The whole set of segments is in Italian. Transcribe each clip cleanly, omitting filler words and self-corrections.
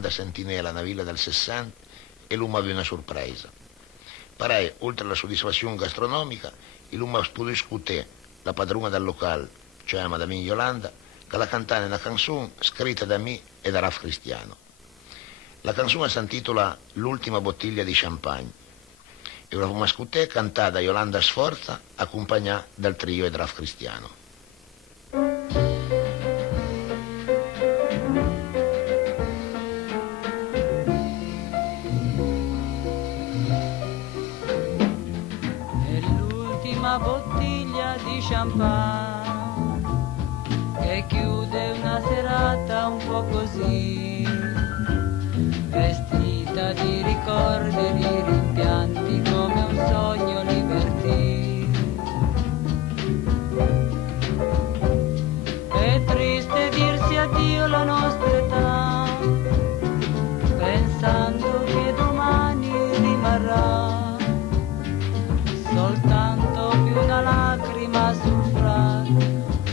da sentinella nella villa del 60 e l'uomo aveva una sorpresa. Parei, oltre alla soddisfazione gastronomica, l'uomo ha potuto discutere la padrona del locale, cioè Madame Yolanda, che la cantava una canzone scritta da me e da Raf Cristiano. La canzone si intitola L'ultima bottiglia di champagne e una mascutè cantata da Yolanda Sforza, accompagnata dal trio e Raf Cristiano. Bottiglia di champagne che chiude una serata un po' così, vestita di ricordi e di rimpianti come un sogno libertì. È triste dirsi addio alla nostra età, pensando che domani rimarrà soltanto una lacrima sul fratto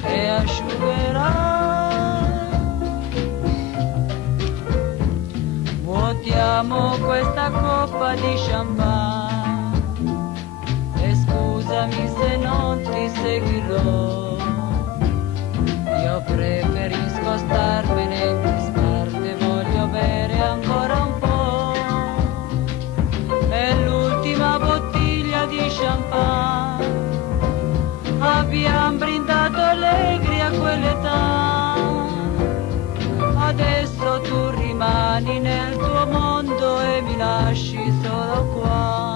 e asciugherà. Vuotiamo questa coppa di champagne e scusami se non ti seguirò. Io preferisco starmene in disparte, voglio bere ancora un po'. È l'ultima bottiglia di champagne, abbiamo brindato allegri a quell'età. Adesso tu rimani nel tuo mondo e mi lasci solo qua.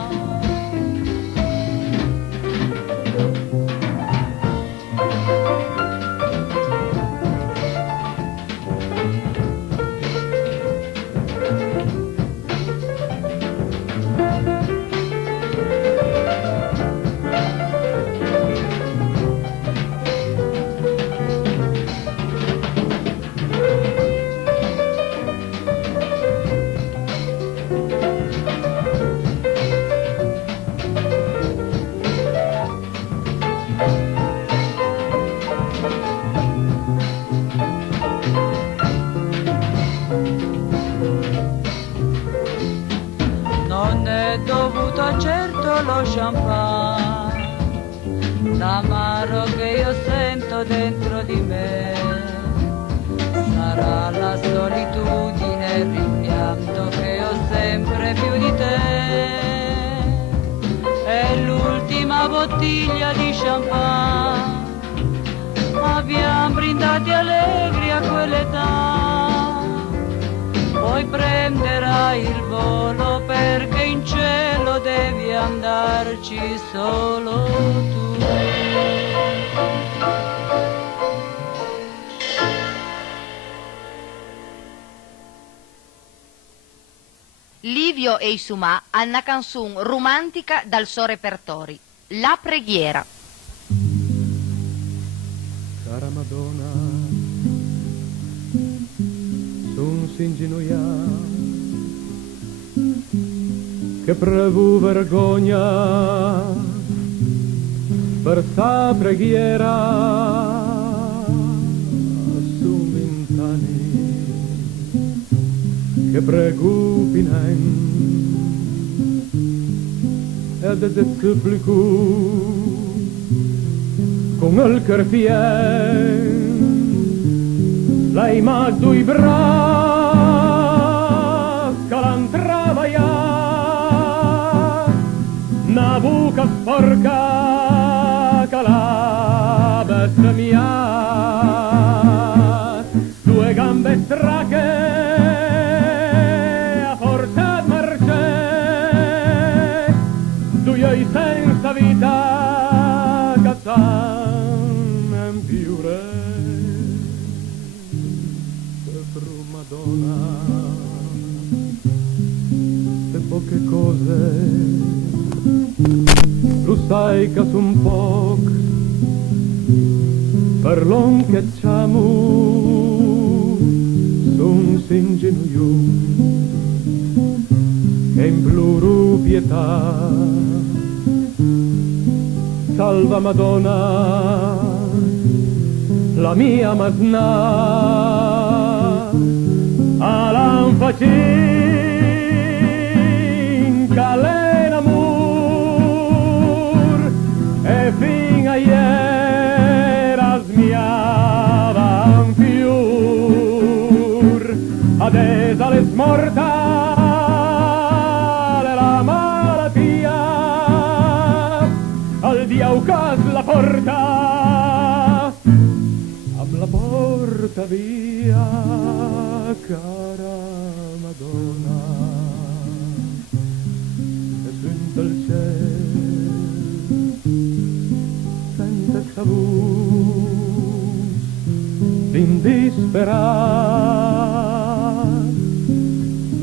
Lo champagne, l'amaro che io sento dentro di me, sarà la solitudine, il rimpianto che ho sempre più di te. È l'ultima bottiglia di champagne, abbiamo brindati allegri a quell'età. Poi prenderai il volo perché in cielo devi andarci solo tu. Livio e Isumà hanno una canzone romantica dal suo repertorio, La preghiera. Cara Madonna, son s'ingenoià che provo vergogna per sta preghiera. Son 20 anni che prego pinen ed te supplico con il cor fien, lei m'ha due braccia l'antravaià, una buca sporca che la bestemia, due gambe strache a forza di marce, due occhi senza vita che sanno empiure. Però Madonna, le poche cose lo sai che son poc per l'on che c'amo son s'ingenoio e imploro pietà. Salva Madonna la mia masnà alla un facin calena mur e fin a iera smiavan fiur adesa le smorta la malattia al diaucas la porta la porta via, cara Madonna, e sento il cielo, sente savus, indisperat,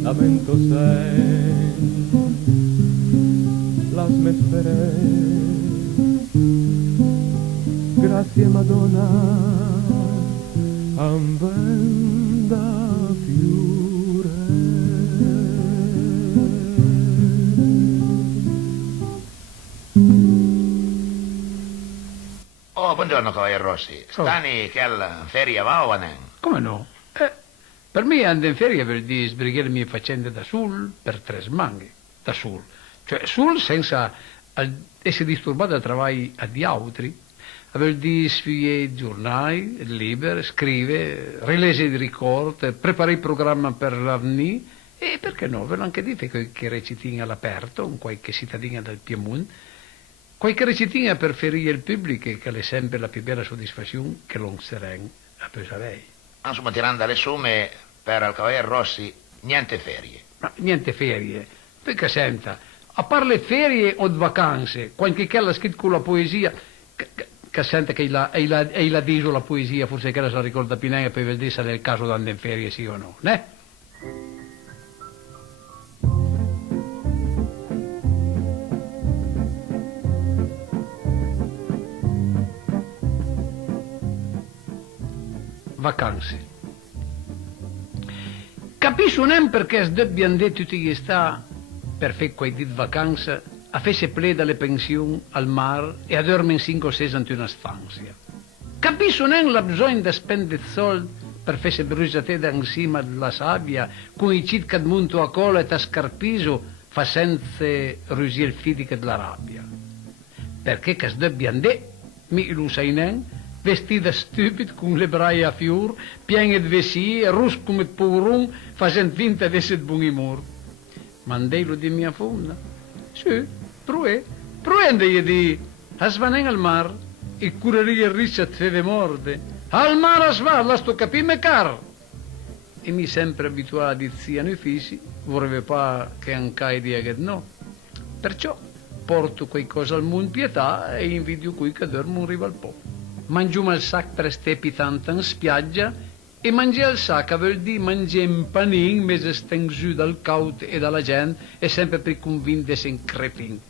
lamento sen, las me grazie Madonna, anvenda fiure. Oh, buongiorno Cavalier Rossi. Stani che alla feria va o non? Come no? Per me andare in ferie vuol dire sbrigare le mie faccende da sul per 3 smanghi, da sul. Cioè sul senza essere disturbato dal lavoro di altri. Vuol dire sfigare giornali, liberi, scrivere, rilese i ricordi, preparare il programma per l'avvenire e perché no, ve l'ho anche detto che recitino all'aperto, un qualche cittadina del Piemonte, qualche recitina per ferire il pubblico che è sempre la più bella soddisfazione che non sereno a pesare. Insomma, tirando le somme per il Cavalier Rossi, niente ferie. Ma niente ferie, perché senta, a parte le ferie o di vacanze, qualche che ha scritto con la poesia, che sente che hai la diso la poesia, forse che la sa ricorda Pinega per vedere se è il caso di andare in ferie, sì o no, né? Vacanze. Capisco non perché dobbiamo dire tutti gli sta per fare quei di vacanze a fece ple dalle pensioni al mar e a dormire in 5 o 6 in una stanza. Capisco non la bisogno di spendere soldi per fece bruciate da cima della sabbia con i cit che monto a cola e ta scarpiso fa senza rusire il fidiche della rabbia. Perché che dobbiamo dire, mi lo sai non, vestita stupido con le braie a fior, piene di vessie, russo come poveron, facendo finta di essere buon umore. Mandelo di mia fonda. Sì, provende di a svanen al mar e cureria il ricciat feve morde. Al mar a svar, la sto capime car. E mi sempre abituato a diziano i fisi, vorrebbe pa che ancai dia che no. Perciò porto quei cose al mondo pietà e invidio qui che dormo in riva al po'. Mangiamo il sac per stepi tanta in spiaggia e mangiare il sac vuol dire mangiare un panin mese sten giù dal caut e dalla gente e sempre per convincersi in crepin.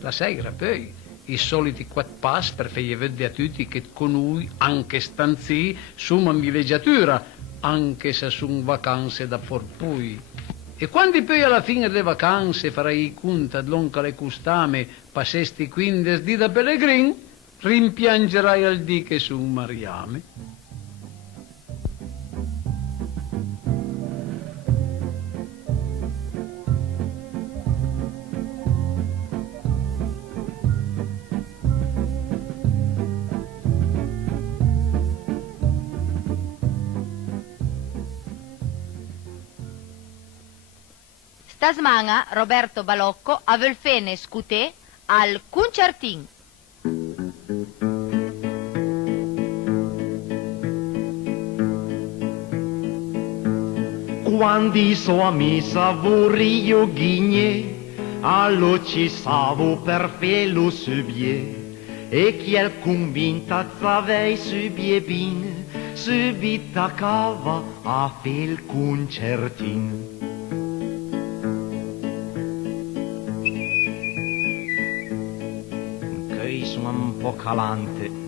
La sera poi i soliti 4 passi per fargli vedere a tutti che con lui anche stanzi sono in villeggiatura anche se sono vacanze da forpui. E quando poi alla fine delle vacanze farai i conti dell'oncole custame passesti 15 di da pellegrin rimpiangerai al dì che su Mariame. Stasmana Roberto Balocco a Velfene Scuté al Concertin. Quando so a missa vorrei ghigne, allo ci savo per felo subie, e chi è convinta zavei subie bin, subita cava a fel concertin. Che sono un po' calante.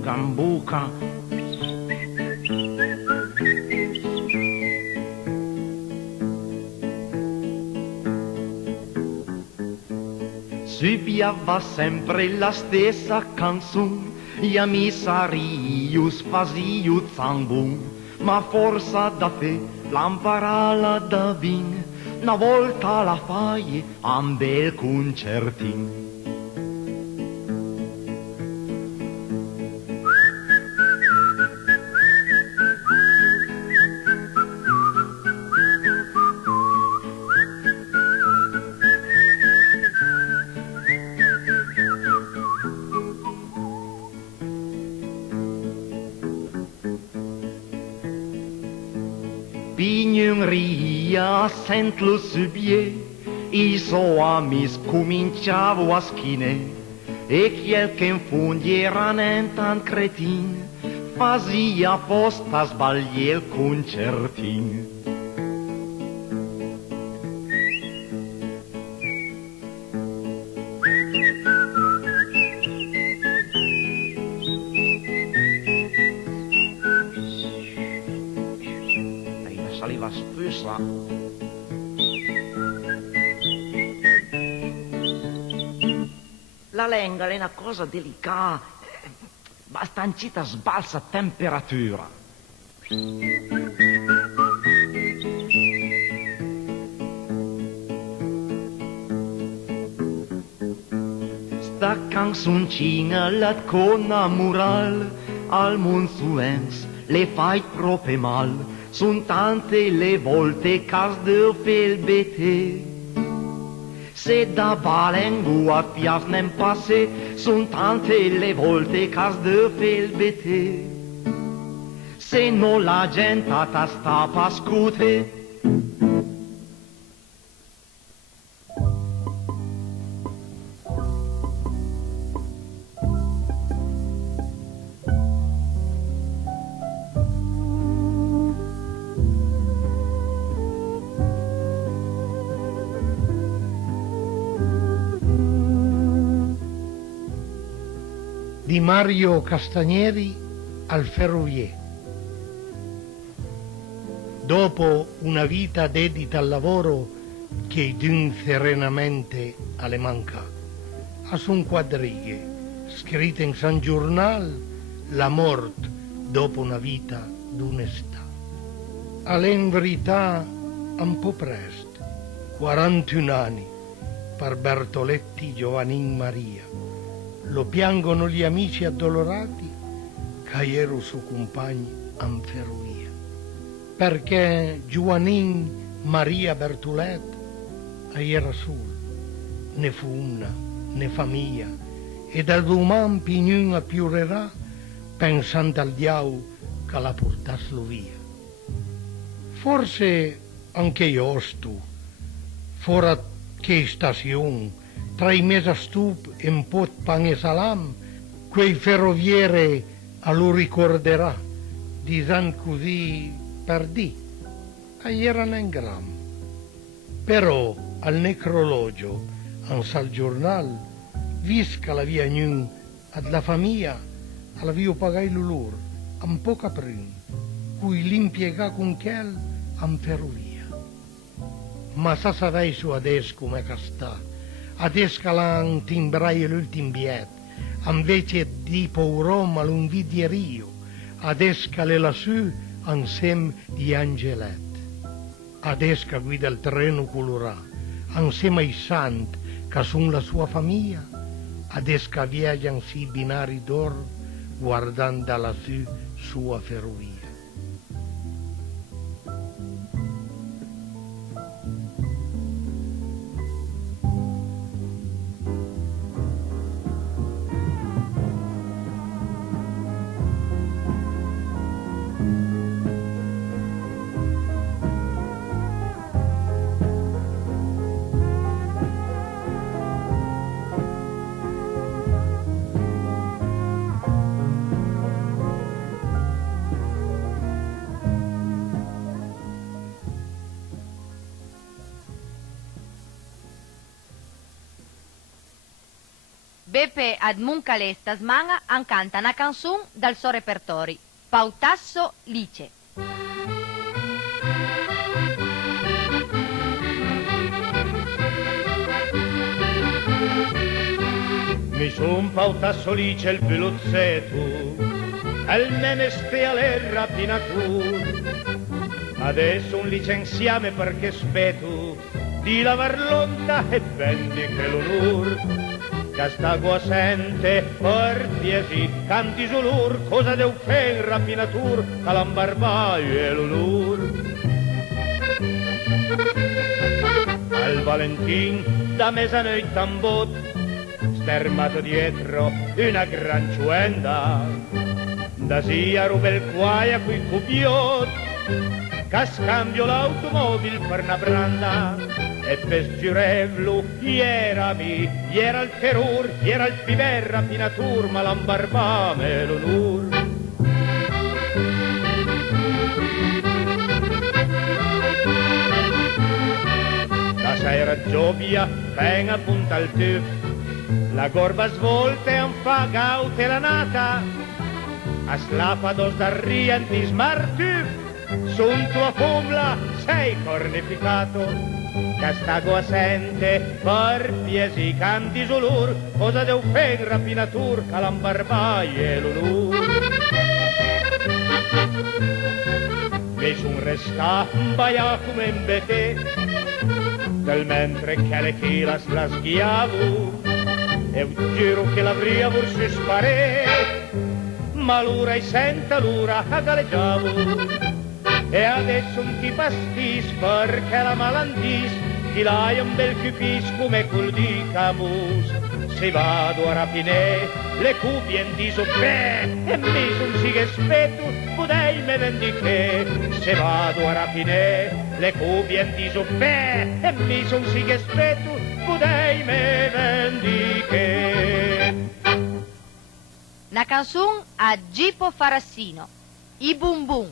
Gambuca. subiava sempre la stessa canzone, e a misarius fazia zambun, ma forza da fe l'amparala da vin, una volta la fai un bel concertin. Pignoneria sent-lo subie, i suoi amici cominciavo a schine, e qualche in fondo era un cretin, fazia apposta a sbagliare il concertin. Saliva spessa. La lingua è una cosa delicata, bastancita sbalza temperatura. Sta canzoncina la cona moral al monsuens le fai proprio mal. Sunt tante le volte cas de fel bete. Se da balengua pias nem passe, sunt tante le volte cas de fel bete. Se no la gente ta sta pascute. Di Mario Castagneri al Ferrovier. Dopo una vita dedita al lavoro che d'un serenamente alle manca, a son quadrighe scritte in San Giornal la morte dopo una vita d'onestà. Alle in verità un po' presto, 41 anni, per Bertoletti Giovannin Maria. Lo piangono gli amici addolorati che ero suo compagno in ferrovia. Perché Giovannin Maria Bertoletti era solo, né funa, né famiglia, e da domani pignun appiurerà pensando al diavolo che la portassero via. Forse anche io sto, fuori che stazione, tra i mesi stup e un po' di pane e salam, quei ferroviere a lo ricorderà, dicendo così per di, e erano in gram. Però al necrologio, an sal giornal, visca la via gnun ad la famiglia, alla via pagai l'olor, un po' caprin, cui l'impiega con quel an ferrovia. Ma sa savei su adesso come sta. Adesso che l'hanno timbrato l'ultimo biglietto, invece di Roma l'unvidierio, adesso che è lassù insieme di Angelet. Adesso che guida il treno colorato, insieme ai santi che sono la sua famiglia, adesso che viaggiano sui binari d'oro, guardando lassù sua ferrovia. Beppe ad Muncale stasmana canta una canzone dal suo repertorio, Pautasso Lice. son pauta solice il peluzzetto, al meme ste alle rapinatur. Adesso un licenziame perché spetto di lavar l'onta e vendi che l'onur. Castago assente per piesi, canti sulur, cosa deu che in rapinatur, calambarbaio e l'onur. Al Valentin da mezzanotte tambot, stermato dietro una gran ciuenda, da sia rubel quaia qui cubiot, che scambio l'automobile per una branda, e per girevlo iera il terror, iera il piver rapinatur, ma l'ambarbame l'onur. La sera giovia, ben a punta al tuf, la gorba svolta e un fa gaute la nata, a slapados d'arrianti smartuf, sun tua fumla sei cornificato. Castago assente per piesi canti sulur, cosa deu fe in rapinatur, calambarbai e l'ulur. Mi sun resta baia come in bete, del mentre che le chilas la sghiavo, e giro che l'avria vorsi spare, ma l'ura e senta l'ura galleggiavo. E adesso non ti pastis perché la malandis ti lai un bel cupis come col di camus. Se vado a rapinè le cupi in disobbè e mi son si che spetto potei me vendiche. Se vado a rapinè le cupi in disobbè e mi son si che spetto potei me vendiche. Una canzone a Gipo Farassino, I Bum Bum.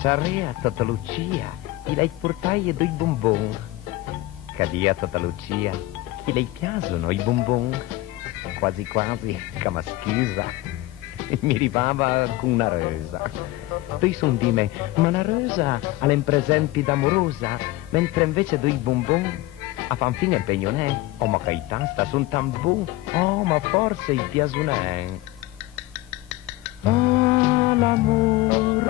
Sarrea Tata Lucia, chi lei portai dei bonbon. Cadia Tata Lucia, chi lei piacciono i bonbon. Quasi quasi, come scusa, mi arrivava con una rosa. Poi son di me, ma una rosa all'impresenti d'amorosa, mentre invece dei bonbon a fanfine impegno ne. Oh ma che tasta, son tan buon, oh ma forse i piacciono. Ah, l'amor,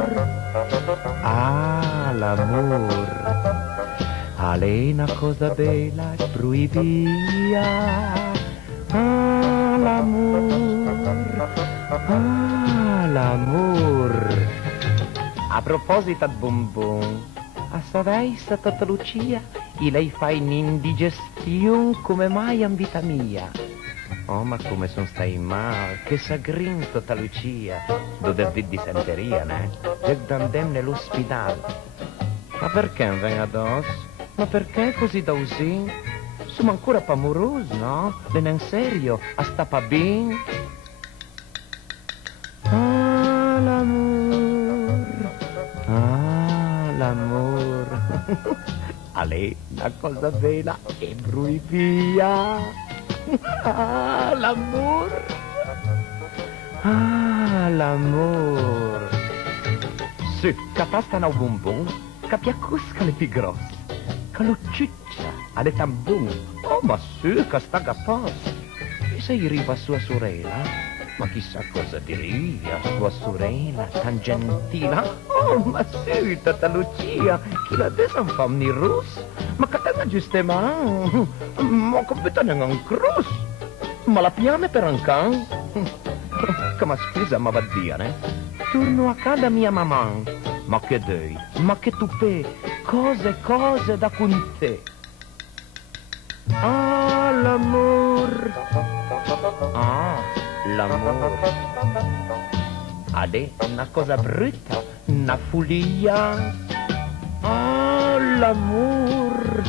è una cosa bella e proibia. Ah, l'amor. A proposito di bonbon, a savessa Tata Lucia, e lei fa un'indigestione come mai in vita mia. Oh, ma come son stai male, che sagrin Tata Lucia, dove di disenteria, ne? E dandem nell'ospedale. Ma perché non venga addosso? Ma perché così da usin? Sono ancora pamuroso, no? Bene in serio, a sta pa ben? Ah, l'amor. A lei una cosa bella e brui via. Ah, l'amor. Sì, capastano un bonbon, capiacusca le più grosse, che lo ciuccia, alle tambun. Oh, ma sì, che sta capaz. E se arriva sua sorella? Ma chissà cosa diria sua sorella, tan gentile. Oh, ma sì, Tata Lucia, chi la desa un fa un russo? Ma che tenga giuste mani, ma compitano un cruz. Ma la piame per un can? Come scusa, ma va a dire, torno a casa mia mamma. Ma che dei, ma che tupè, cose da con te. Ah, l'amor. Ade, una cosa brutta, una follia. Ah, l'amor.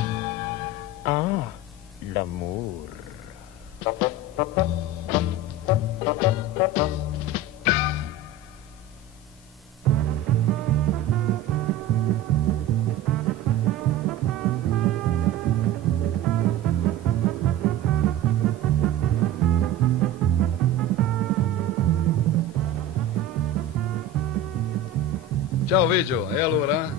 Ciao Vigio, e allora?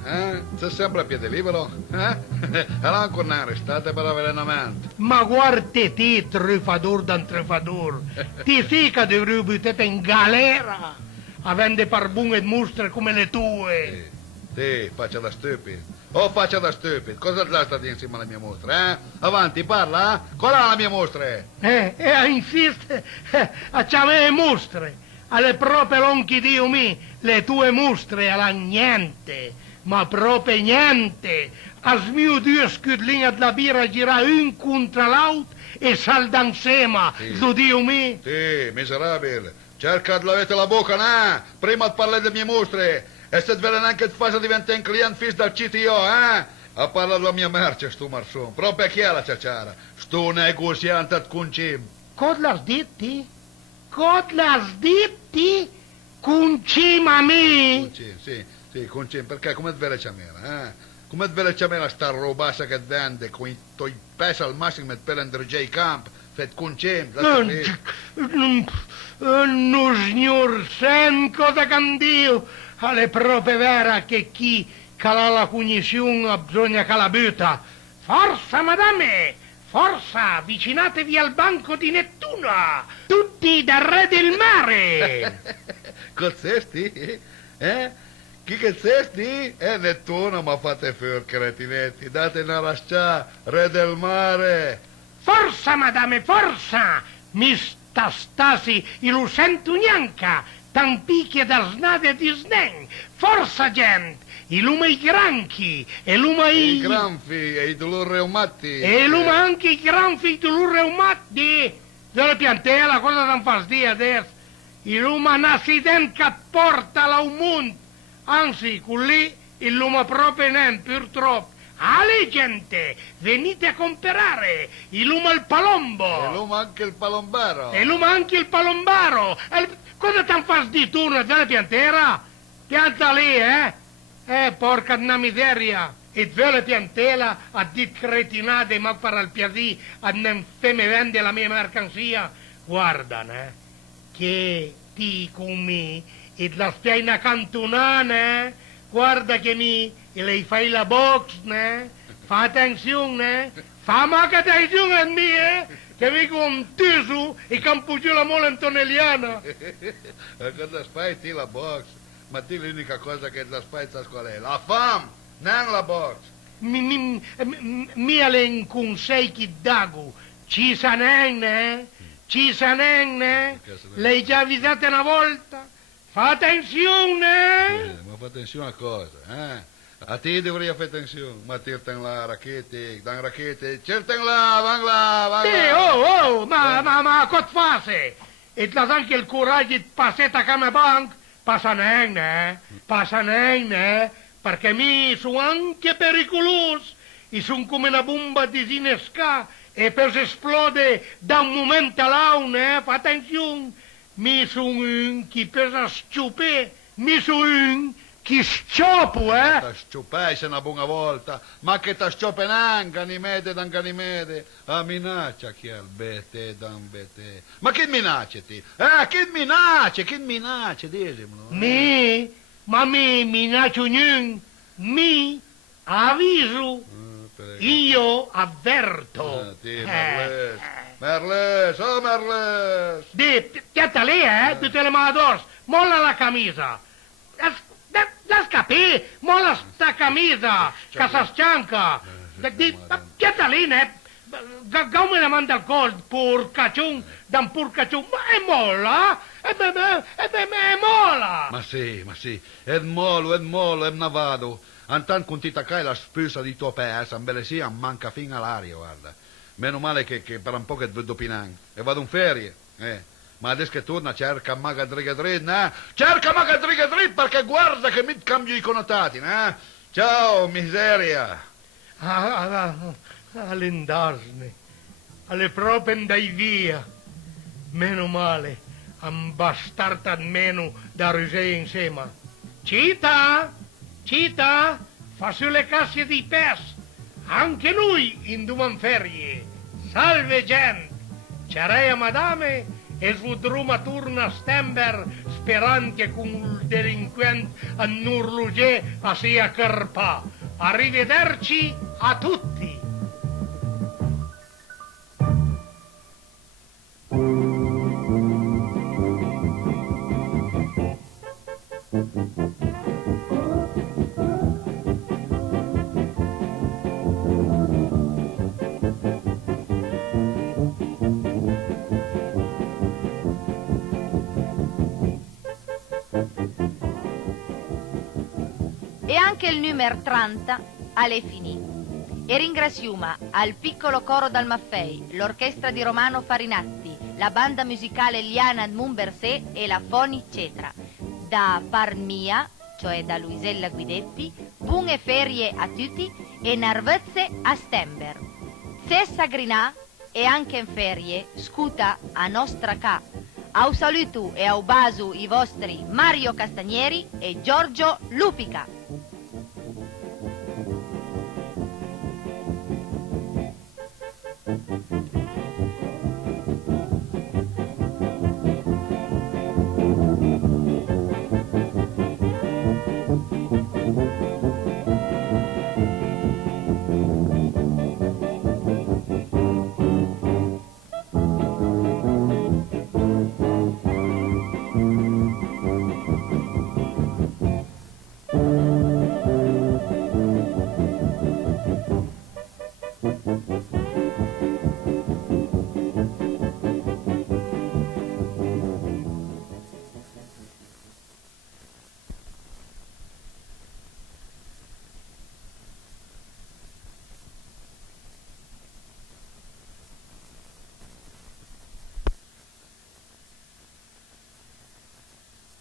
C'è sempre a piede libero? Allora ancora non arrestate per avvelenamento. Ma guarda te, trufador dan trufador, ti sì che dovrei buttare in galera, avendo parbun e mostre come le tue. Sì, faccia da stupido. Oh, faccia da stupido. Cosa te la sta insieme alla mia mostra, Avanti, parla, Qual è la mia mostra? Insiste, a c'avere mostre. Alle proprie lonchi Dio mi, le tue mostre alla niente, ma proprio niente. A mio Dio scudlinga della birra gira un contro l'altro e salda insieme, lo Dio mi. Sì, miserabile. Cerca di lavare la bocca, no? Prima di parlare delle mie mostre. E se ti vede anche ti fai diventare un cliente fisso dal CTO, A parlare della mia merce, sto marsone. Proprio chi è la ciacciara? Sto negoziante ad concim. Cosa l'hai detto? Cosa l'hai detto? Concim a me? Concim, sì, concim, perché come ti vede ciamera, Come ti vede ciamera sta robassa che vende con i tuoi pesi al massimo per andare J Camp? Fet concim, no, signor Sen, cosa candio? Alle proprie vera che chi cala la cognizione bisogna che la butta. Forza, madame! Forza! Avvicinatevi al banco di Nettuno! Tutti da re del mare! Cozzesti? Chi che zesti? Nettuno, ma fate fuori, cretinetti. Date una rascia, re del mare! Forza, madame, forza! Mi sta stasi il sento neanche! Tan picchia da snade di snen. Forza, gente! I luma i granchi, e luma i granfi, e i dolori reumati. E luma anche i granfi, i dolori reumati. Della piantella, cosa non fa stia adesso? I luma un accidente che porta la un mondo. Anzi, con lì, il luma proprio non, purtroppo. Ale, gente, venite a comprare. Il luma il palombo. E luma anche il palombaro. E luma anche il palombaro. Cosa ti fai di turno della piantera? Pianta lì, porca una miseria. E vele piantela a dit cretinate ma farà il piacere a non femme vende la mia mercanzia. Guarda, che ti con me e la spiai una cantonana, guarda che mi e lei fai la box, fa attenzione, fa manca attenzione a me, che mi con teso e campo giù la mola antonelliana. Cosa fai ti la box? Ma ti l'unica cosa che la fai qual è? La fam, non la box. Mia le in consei chi dago, ci sanen, ci sanen, lei già avvisate una volta, fa attenzione. Ma fa attenzione a cosa, A te dovrei fare attenzione, ma tirten la racchette, dan racchette, certen la, van là. Ma cosa fai? E ti anche il coraggio di passare a come bank? Passanen, perché mi sono anche pericoloso, e sono come una bomba di disinnesca, e per esplode da un momento all'altro, fa attenzione, mi sono un che per sciupare, mi sono un che scioppo, Ta sciupai se una buona volta, ma che ta sciupe Ganimede dan Ganimede, a minaccia chi è il bete dan bete. Ma che minacce ti? Che minacce, disemelo. Mi? Ma mi minaccio niente, mi avviso, io avverto. Merles. Piatta lì, tutte le mani addosso, molla la camicia. La scapì, molla sta camicia, che si scianca. Piatta lì, come la manda al col, porcacciun, dan porcacciun, ma è molla, è molla. Ma sì, è molo, è navado. Antan con ti taccai la spusa di tuo pezzo, belle sia, manca fin all'aria, guarda. Meno male che per un po' che vedo pinan, e vado in ferie, Ma adesso che torna cerca maga drigadrid, Cerca maga drigadrid perché guarda che mi cambio i connotati, Ciao, miseria. All'indarsne, alle proprie andai via. Meno male, un bastardo almeno da risere insieme. Cita, fa sulle casse di pes. Anche lui in due ferie. Salve, gente. C'era madame e svodruma turna stember sperant che con il delinquent a Nurluge a sia carpa. Arrivederci a tutti. E anche il numero 30 alle finì. E ringraziamo al piccolo coro dal Maffei, l'orchestra di Romano Farinatti, la banda musicale Liana Mumbersè e la Foni Cetra. Da par mia, cioè da Luisella Guidetti, buone ferie a tutti e narvezze a stember. Stessa grinà e anche in ferie, scuta a nostra ca. Au saluto e au basu i vostri Mario Castagneri e Giorgio Lupica.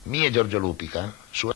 Mia e Giorgio Lupica, su